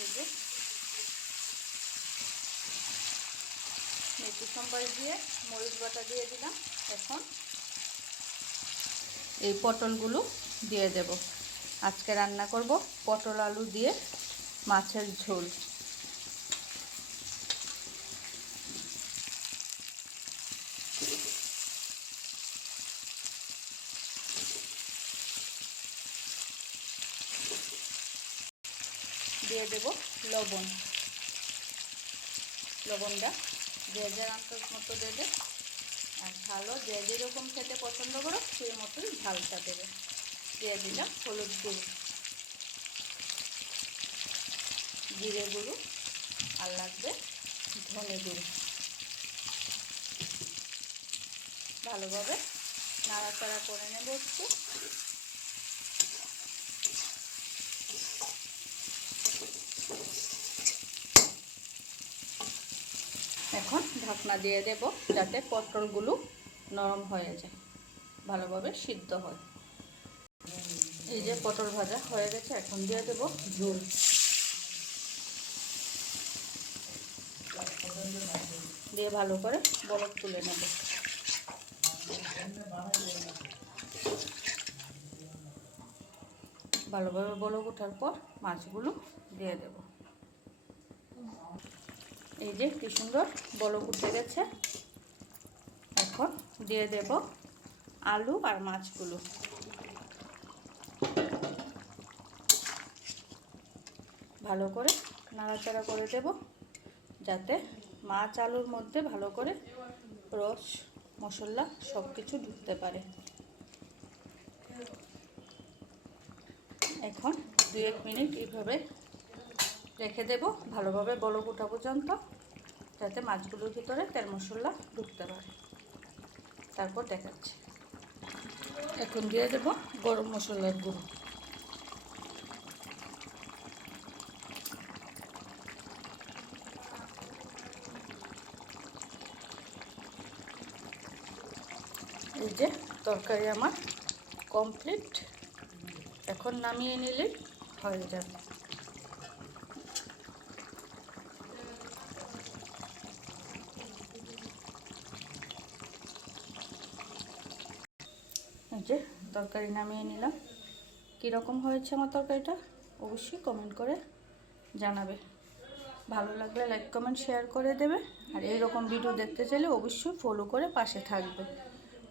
এই যে মেথি সম্বাস দিয়ে মরিচ বাটা দিয়ে দিলাম। এখন এই পটলগুলো দিয়ে দেব। আজকে রান্না করব পটল আলু দিয়ে মাছের ঝোল। দিয়ে দেব লবণ। লবণটা যে যার আন্দাজ মতো দেবে, আর ঝালও যে যেরকম খেতে পছন্দ করো সেই মতোই ঝালটা দেবে। দিয়ে দিলাম হলুদ গুঁড়ো, জিরে গুঁড়ো, আর লাগবে ধনে গুঁড়ো। ভালোভাবে নাড়াচাড়া করে নেব একটু। এখন ঢাকনা দিয়ে দেব যাতে পটলগুলো নরম হয়ে যায়, ভালোভাবে সিদ্ধ হয়। এই যে পটল ভাজা হয়ে গেছে, এখন দিয়ে দেব ঝোল। দিয়ে ভালো করে বলক তুলে নেব। ভালোভাবে বলক ওঠার পর মাছগুলো দিয়ে দেব। এই যে কি সুন্দর বলক উঠে গেছে। এখন দিয়ে দেব আলু আর মাছগুলো। ভালো করে নাড়াচাড়া করে দেব যাতে মাছ আলুর মধ্যে ভালো করে রস মশলা সব কিছু ঢুকতে পারে। এখন 2-1 মিনিট এইভাবে রেখে দেব, ভালোভাবে বলক ওঠা পর্যন্ত, যাতে মাছগুলোর ভিতরে তেল মশলা ঢুকতে পারে। তারপর দেখাচ্ছি। এখন দিয়ে দেব গরম মশলার গুঁড়ো। এই যে তরকারি আমার কমপ্লিট। এখন নামিয়ে নিলেই হয়ে যাবে। এই যে তরকারি নামিয়ে নিলাম। কীরকম হয়েছে আমার তরকারিটা অবশ্যই কমেন্ট করে জানাবে। ভালো লাগলে লাইক কমেন্ট শেয়ার করে দেবে। আর এইরকম ভিডিও দেখতে চাইলে অবশ্যই ফলো করে পাশে থাকবে।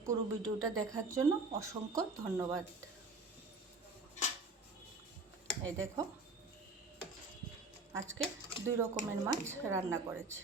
পুরো ভিডিওটা দেখার জন্য অসংখ্য ধন্যবাদ। এই দেখো আজকে 2 রকমের মাছ রান্না করেছি।